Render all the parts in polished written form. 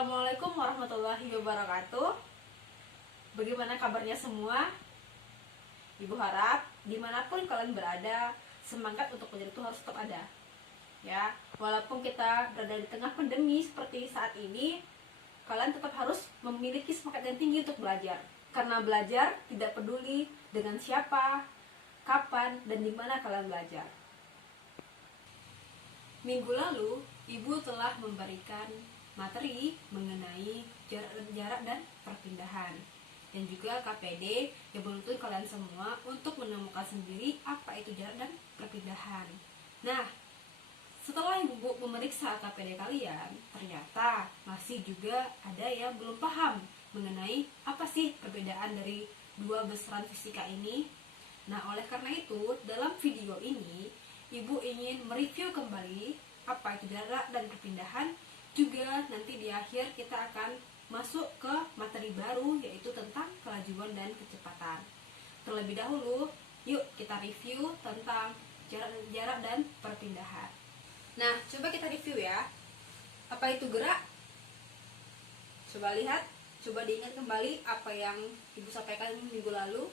Assalamualaikum warahmatullahi wabarakatuh. Bagaimana kabarnya semua? Ibu harap dimanapun kalian berada, semangat untuk belajar itu harus tetap ada. Ya, walaupun kita berada di tengah pandemi seperti saat ini, kalian tetap harus memiliki semangat yang tinggi untuk belajar. Karena belajar tidak peduli dengan siapa, kapan, dan di mana kalian belajar. Minggu lalu, Ibu telah memberikan materi mengenai jarak dan perpindahan, dan juga KPD yang menuntut kalian semua untuk menemukan sendiri apa itu jarak dan perpindahan. Nah, setelah Ibu memeriksa KPD kalian, ternyata masih juga ada yang belum paham mengenai apa sih perbedaan dari dua besaran fisika ini. Nah, oleh karena itu, dalam video ini Ibu ingin mereview kembali apa itu jarak dan perpindahan. Juga nanti di akhir kita akan masuk ke materi baru, yaitu tentang kelajuan dan kecepatan. Terlebih dahulu, yuk kita review tentang jarak dan perpindahan. Nah, coba kita review ya. Apa itu gerak? Coba lihat, coba diingat kembali apa yang Ibu sampaikan minggu lalu.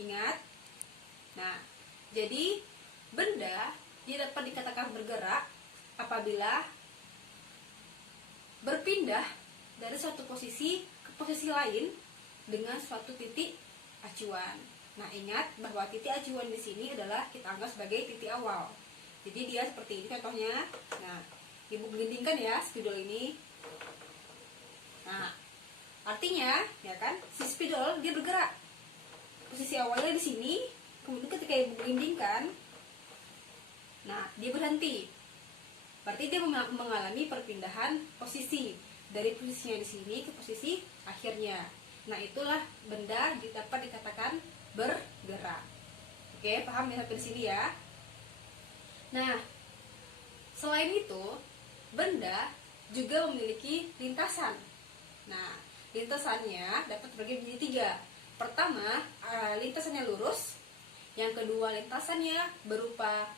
Ingat? Nah, jadi benda dia dapat dikatakan bergerak apabila berpindah dari suatu posisi ke posisi lain dengan suatu titik acuan. Nah, ingat bahwa titik acuan di sini adalah kita anggap sebagai titik awal. Jadi dia seperti ini contohnya. Nah, Ibu gelindingkan ya spidol ini. Nah, artinya ya kan, si spidol dia bergerak. Posisi awalnya di sini, kemudian ketika Ibu gelindingkan, nah dia berhenti. Berarti dia mengalami perpindahan posisi dari posisinya di sini ke posisi akhirnya. Nah, itulah benda dapat dikatakan bergerak. Oke, paham ya sampai di sini ya? Nah, selain itu, benda juga memiliki lintasan. Nah, lintasannya dapat terbagi menjadi tiga. Pertama, lintasannya lurus. Yang kedua, lintasannya berupa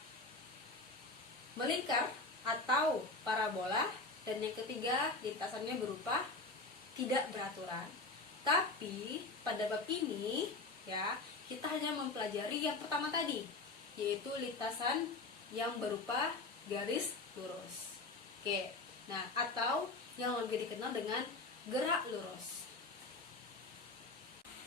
melingkar atau parabola, dan yang ketiga lintasannya berupa tidak beraturan. Tapi pada bab ini ya, kita hanya mempelajari yang pertama tadi, yaitu lintasan yang berupa garis lurus. Oke. Nah, atau yang lebih dikenal dengan gerak lurus.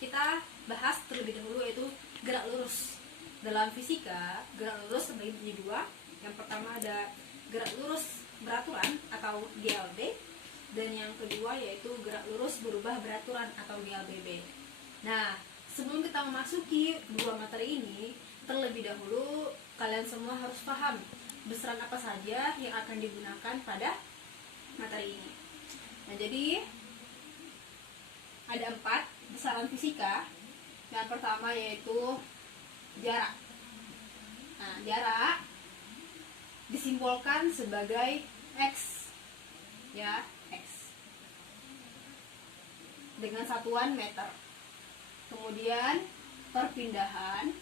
Kita bahas terlebih dahulu yaitu gerak lurus. Dalam fisika, gerak lurus terbagi menjadi dua. Yang pertama ada gerak lurus beraturan atau GLB, dan yang kedua yaitu gerak lurus berubah beraturan atau GLBB. Nah, sebelum kita memasuki dua materi ini, terlebih dahulu kalian semua harus paham besaran apa saja yang akan digunakan pada materi ini. Nah, jadi ada 4 besaran fisika. Yang pertama yaitu jarak. Nah, jarak disimbolkan sebagai X, ya, X, dengan satuan meter. Kemudian perpindahan.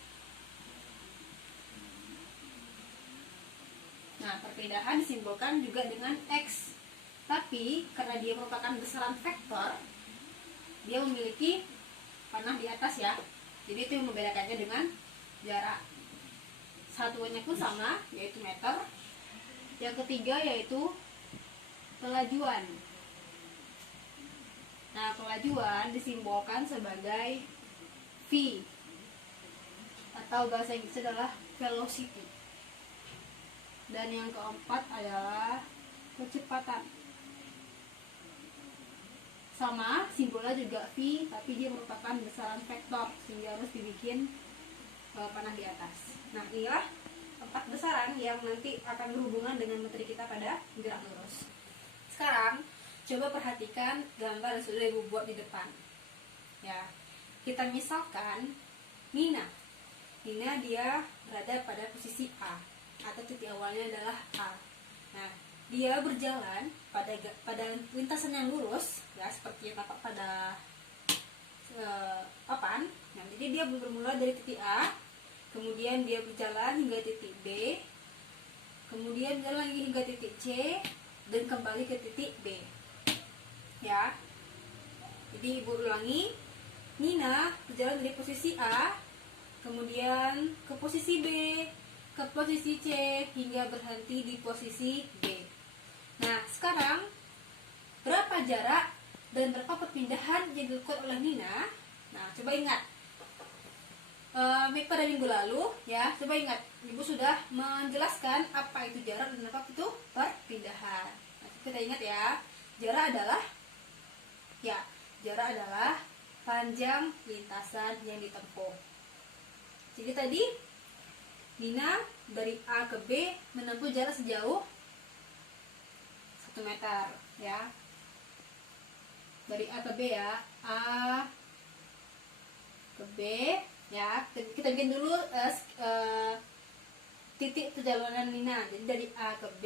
Nah, perpindahan disimbolkan juga dengan X, tapi karena dia merupakan besaran vektor, dia memiliki panah di atas ya. Jadi itu yang membedakannya dengan jarak. Satuannya pun sama, yaitu meter. Yang ketiga yaitu kelajuan. Nah, kelajuan disimbolkan sebagai V, atau bahasa Inggrisnya adalah velocity. Dan yang keempat adalah kecepatan. Sama, simbolnya juga V, tapi dia merupakan besaran vektor, sehingga harus dibikin panah di atas. Nah, inilah 4 besaran yang nanti akan berhubungan dengan materi kita pada gerak lurus. Sekarang coba perhatikan gambar yang sudah Ibu buat di depan. Ya, kita misalkan Nina dia berada pada posisi A, atau titik awalnya adalah A. Nah, dia berjalan pada lintasan yang lurus, ya, seperti yang tampak pada papan. Nah, jadi dia bermula dari titik A, kemudian dia berjalan hingga titik B, kemudian jalan lagi hingga titik C, dan kembali ke titik B. Jadi Ibu ulangi, Nina berjalan dari posisi A, kemudian ke posisi B, ke posisi C, hingga berhenti di posisi D. Nah, sekarang berapa jarak dan berapa perpindahan yang dilakukan oleh Nina? Nah, coba ingat. Pada minggu lalu, ya, coba ingat. Ibu sudah menjelaskan apa itu jarak dan apa itu perpindahan. Nah, kita ingat ya. Jarak adalah panjang lintasan yang ditempuh. Jadi tadi Nina dari A ke B menempuh jarak sejauh 1 meter, ya. Dari A ke B ya, A ke B, ya. Kita bikin dulu titik perjalanan Nina. Jadi dari A ke B,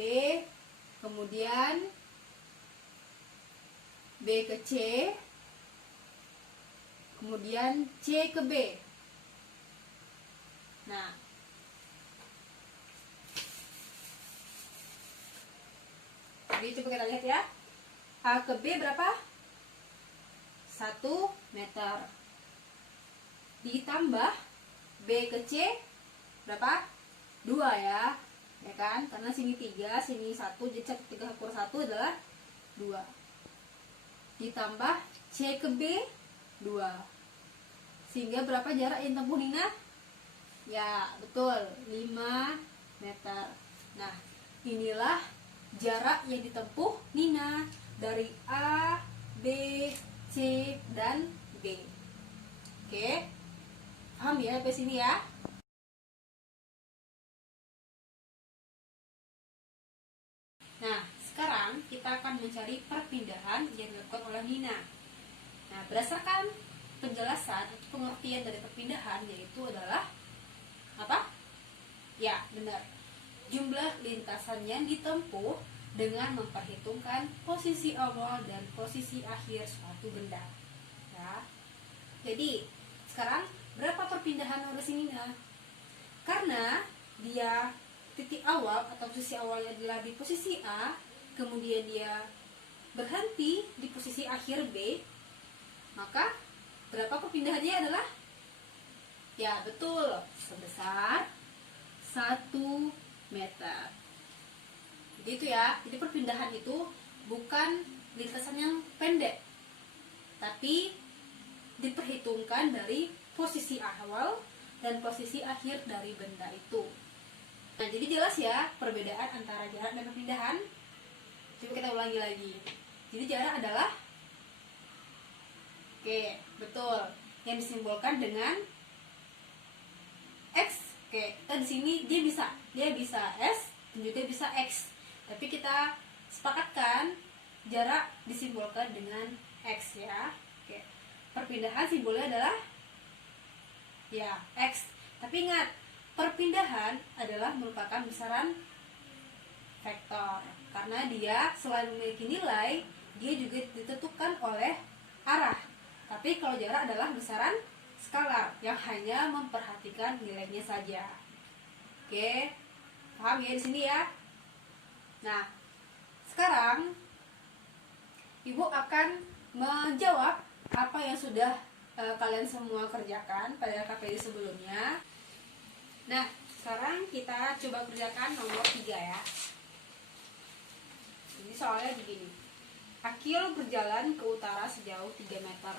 kemudian B ke C, kemudian C ke B. Nah, jadi coba kita lihat ya. A ke B berapa? 1 meter. Ditambah B ke C berapa? 2 ya. Ya kan? Karena sini 3, sini 1, jadi 3 kurang 1 adalah 2. Ditambah C ke B 2. Sehingga berapa jarak yang tempuh Nina? Ya, betul, 5 meter. Nah, inilah jarak yang ditempuh Nina dari A, B, C, dan D. Oke, paham ya sampai sini ya? Nah, sekarang kita akan mencari perpindahan yang dilakukan oleh Nina. Nah, berdasarkan penjelasan atau pengertian dari perpindahan, yaitu adalah apa? Ya, benar. Jumlah lintasan yang ditempuh dengan memperhitungkan posisi awal dan posisi akhir suatu benda. Ya. Jadi, sekarang berapa perpindahan harus Nina? Karena dia titik awal atau posisi awalnya adalah di posisi A, kemudian dia berhenti di posisi akhir B, maka berapa perpindahannya adalah? Ya, betul, sebesar 1 meter. Jadi itu ya, jadi perpindahan itu bukan lintasan yang pendek, tapi diperhitungkan dari posisi awal dan posisi akhir dari benda itu. Nah, jadi jelas ya perbedaan antara jarak dan perpindahan. Coba kita ulangi lagi. Jadi jarak adalah, oke, betul, yang disimbolkan dengan X. Oke, kita di sini dia bisa S dan juga bisa X. Tapi kita sepakatkan jarak disimbolkan dengan X ya. Oke. Perpindahan simbolnya adalah ya X. Tapi ingat, perpindahan adalah merupakan besaran vektor. Karena dia selain memiliki nilai, dia juga ditentukan oleh arah. Tapi kalau jarak adalah besaran skalar yang hanya memperhatikan nilainya saja. Oke, paham ya di sini ya? Nah, sekarang Ibu akan menjawab apa yang sudah kalian semua kerjakan pada KPD sebelumnya. Nah, sekarang kita coba kerjakan nomor 3 ya. Ini soalnya begini. Akil berjalan ke utara sejauh 3 meter.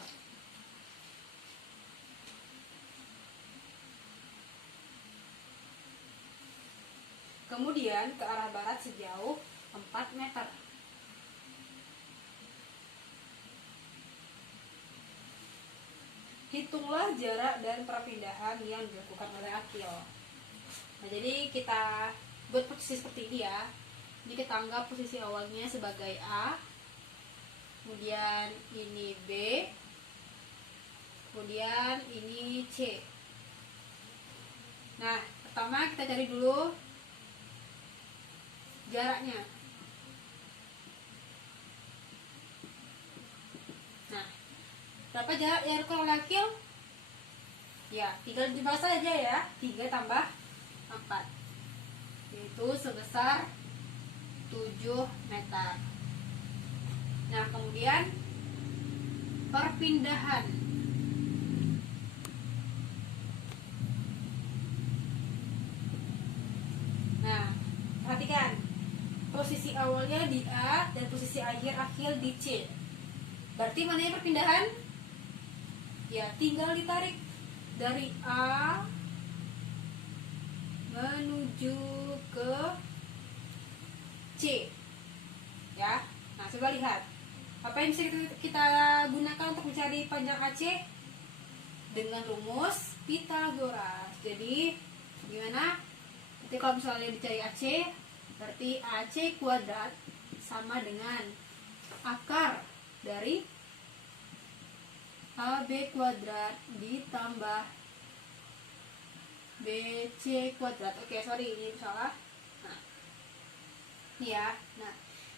Kemudian ke arah barat sejauh 4 meter. Hitunglah jarak dan perpindahan yang dilakukan oleh Akil. Nah, jadi kita buat posisi seperti ini ya. Jadi kita anggap posisi awalnya sebagai A, kemudian ini B, kemudian ini C. Nah, pertama kita cari dulu jaraknya. Nah, berapa jarak yang dilakukan oleh Akil? Ya, tinggal dibahas aja ya. 3 tambah 4, yaitu sebesar 7 meter. Nah, kemudian perpindahan. Nah, perhatikan posisi awalnya di A dan posisi akhir di C. Berarti mana yang perpindahan? Ya, tinggal ditarik dari A menuju ke C. Ya. Nah, coba lihat. Apa yang bisa kita gunakan untuk mencari panjang AC? Dengan rumus Pythagoras. Jadi, gimana? Jadi kalau misalnya dicari AC, berarti AC kuadrat sama dengan akar dari AB kuadrat ditambah BC kuadrat. Oke, sorry, ini salah. Nah, ini ya. Nah,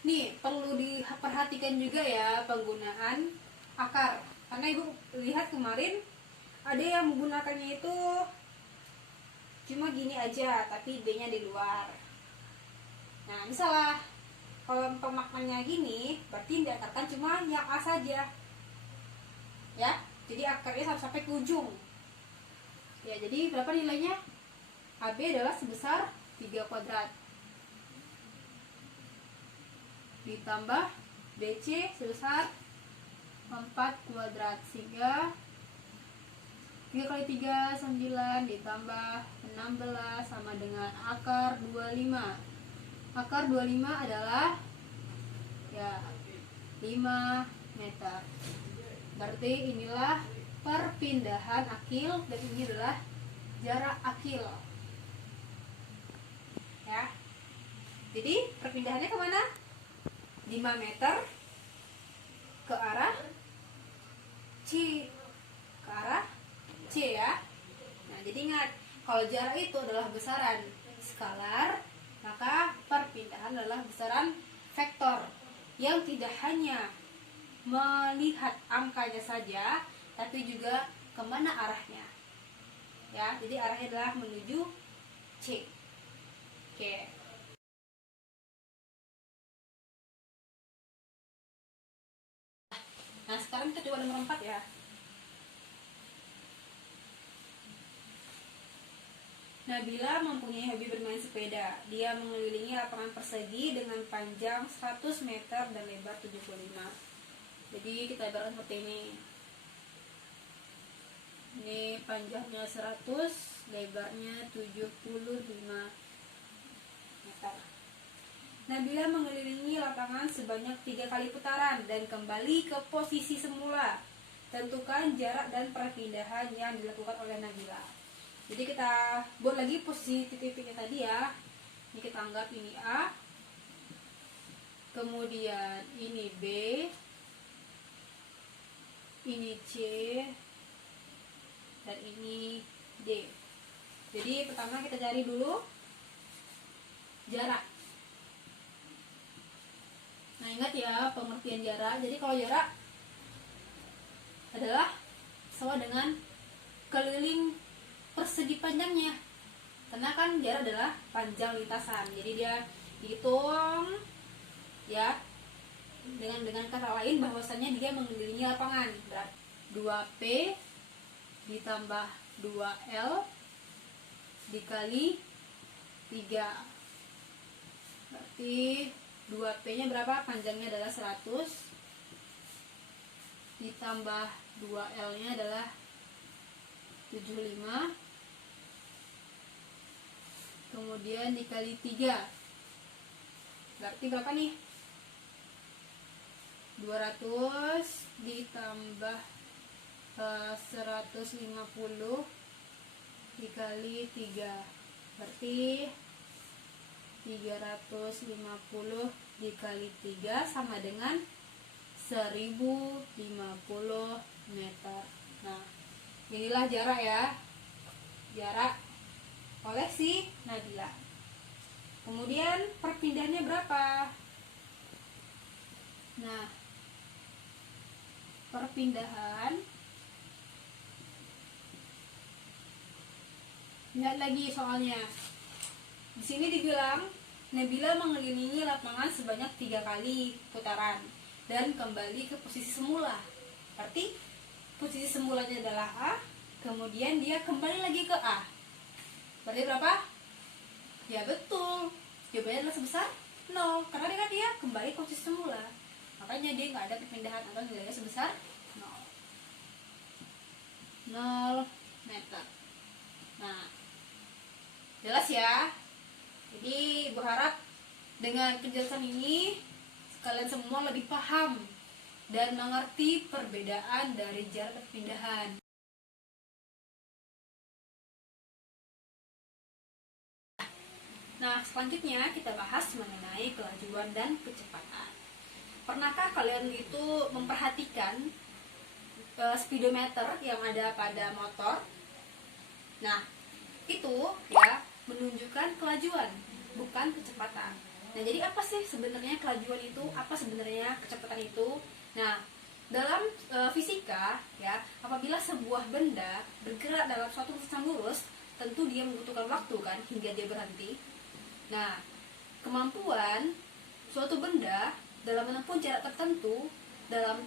nih perlu diperhatikan juga ya penggunaan akar. Karena Ibu lihat kemarin ada yang menggunakannya itu cuma gini aja, tapi B-nya di luar. Nah, misalnya kalau pemaknanya gini, berarti diakarkan cuma yang A saja. Ya, jadi akarnya sampai ke ujung. Ya, jadi berapa nilainya? AB adalah sebesar 3 kuadrat ditambah BC sebesar 4 kuadrat, sehingga 3 kali 3 9 ditambah 16 sama dengan akar 25. Akar 25 adalah ya 5 meter. Berarti inilah perpindahan akil dan ini adalah jarak akil. Ya. Jadi perpindahannya kemana? 5 meter ke arah C. Ke arah C ya. Nah, jadi ingat, kalau jarak itu adalah besaran skalar, maka perpindahan adalah besaran vektor yang tidak hanya melihat angkanya saja, tapi juga kemana arahnya. Ya, jadi arahnya adalah menuju C. Oke. Nah, sekarang kita coba nomor 4 ya. Nabila mempunyai hobi bermain sepeda. Dia mengelilingi lapangan persegi dengan panjang 100 meter dan lebar 75. Jadi kita ibaratkan seperti ini. Ini panjangnya 100, lebarnya 75 meter. Nabila mengelilingi lapangan sebanyak 3 kali putaran dan kembali ke posisi semula. Tentukan jarak dan perpindahan yang dilakukan oleh Nabila. Jadi kita buat lagi posisi titik-titiknya tadi ya. Ini kita anggap ini A, kemudian ini B, ini C, dan ini D. Jadi pertama kita cari dulu jarak. Nah, ingat ya pengertian jarak. Jadi kalau jarak adalah sama dengan keliling persegi panjangnya, karena kan jarak adalah panjang lintasan. Jadi dia dihitung ya dengan kata lain bahwasanya dia mengelilingi lapangan. Berarti 2P ditambah 2L dikali 3. Berarti 2P nya berapa? Panjangnya adalah 100 ditambah 2L nya adalah 75, kemudian dikali 3. Berarti berapa nih? 200 ditambah 150 dikali 3. Berarti 350 dikali 3 sama dengan 1050 meter. Nah, inilah jarak ya. Jarak oleh si Nabila. Kemudian perpindahannya berapa? Nah, perpindahan, lihat lagi soalnya. Di sini dibilang Nabila mengelilingi lapangan sebanyak 3 kali putaran dan kembali ke posisi semula. Berarti posisi semulanya adalah A, kemudian dia kembali lagi ke A. Berarti berapa? Ya betul, jawabannya adalah sebesar 0, karena dia kembali ke posisi semula. Makanya dia nggak ada perpindahan atau nilainya sebesar 0 meter. Nah, jelas ya. Jadi Ibu harap dengan penjelasan ini kalian semua lebih paham dan mengerti perbedaan dari jarak perpindahan. Nah, selanjutnya kita bahas mengenai kelajuan dan kecepatan. Pernahkah kalian itu memperhatikan speedometer yang ada pada motor? Nah, itu ya menunjukkan kelajuan, bukan kecepatan. Nah, jadi apa sih sebenarnya kelajuan itu? Apa sebenarnya kecepatan itu? Nah, dalam fisika ya, apabila sebuah benda bergerak dalam suatu lintasan lurus, tentu dia membutuhkan waktu kan hingga dia berhenti. Nah, kemampuan suatu benda dalam menempuh jarak tertentu dalam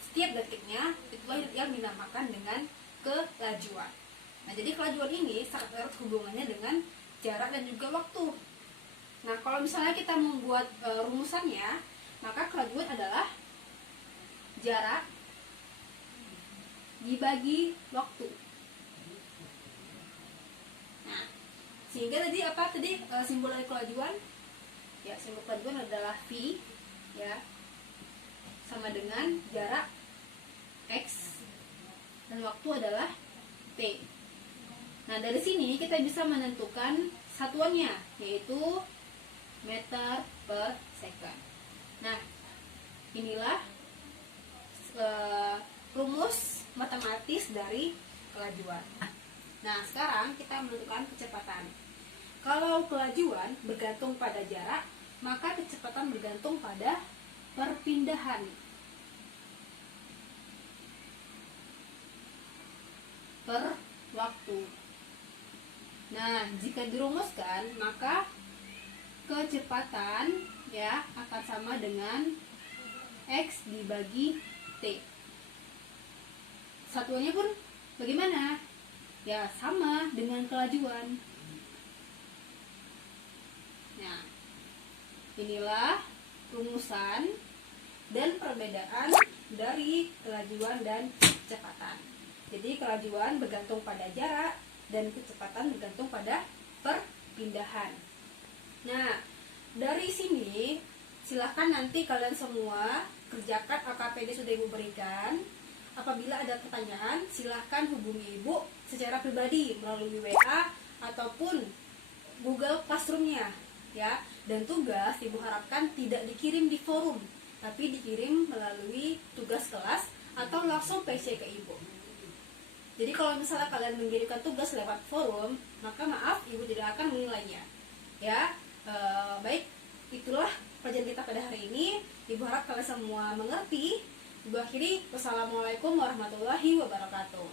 setiap detiknya itulah yang dinamakan dengan kelajuan. Nah, jadi kelajuan ini sangat erat hubungannya dengan jarak dan juga waktu. Nah, kalau misalnya kita membuat rumusannya, maka kelajuan adalah jarak dibagi waktu. Nah, sehingga tadi apa tadi simbol dari kelajuan? Ya, simbol kelajuan adalah V ya, sama dengan jarak X dan waktu adalah T. Nah, dari sini kita bisa menentukan satuannya, yaitu meter per second. Nah, inilah rumus matematis dari kelajuan. Nah, sekarang kita menentukan kecepatan. Kalau kelajuan bergantung pada jarak, maka kecepatan bergantung pada perpindahan. Per waktu. Nah, jika dirumuskan, maka kecepatan ya akan sama dengan X dibagi T. Satuannya pun bagaimana? Ya, sama dengan kelajuan. Nah, inilah rumusan dan perbedaan dari kelajuan dan kecepatan. Jadi kelajuan bergantung pada jarak dan kecepatan bergantung pada perpindahan. Nah, dari sini silahkan nanti kalian semua kerjakan AKPD sudah Ibu berikan. Apabila ada pertanyaan, silahkan hubungi Ibu secara pribadi melalui WA ataupun Google Classroom-nya ya. Dan tugas Ibu harapkan tidak dikirim di forum, tapi dikirim melalui tugas kelas atau langsung PC ke Ibu. Jadi kalau misalnya kalian mengirimkan tugas lewat forum, maka maaf Ibu tidak akan menilainya. Ya, baik, itulah pelajaran kita pada hari ini. Ibu harap kalian semua mengerti. Ibu akhiri, wassalamualaikum warahmatullahi wabarakatuh.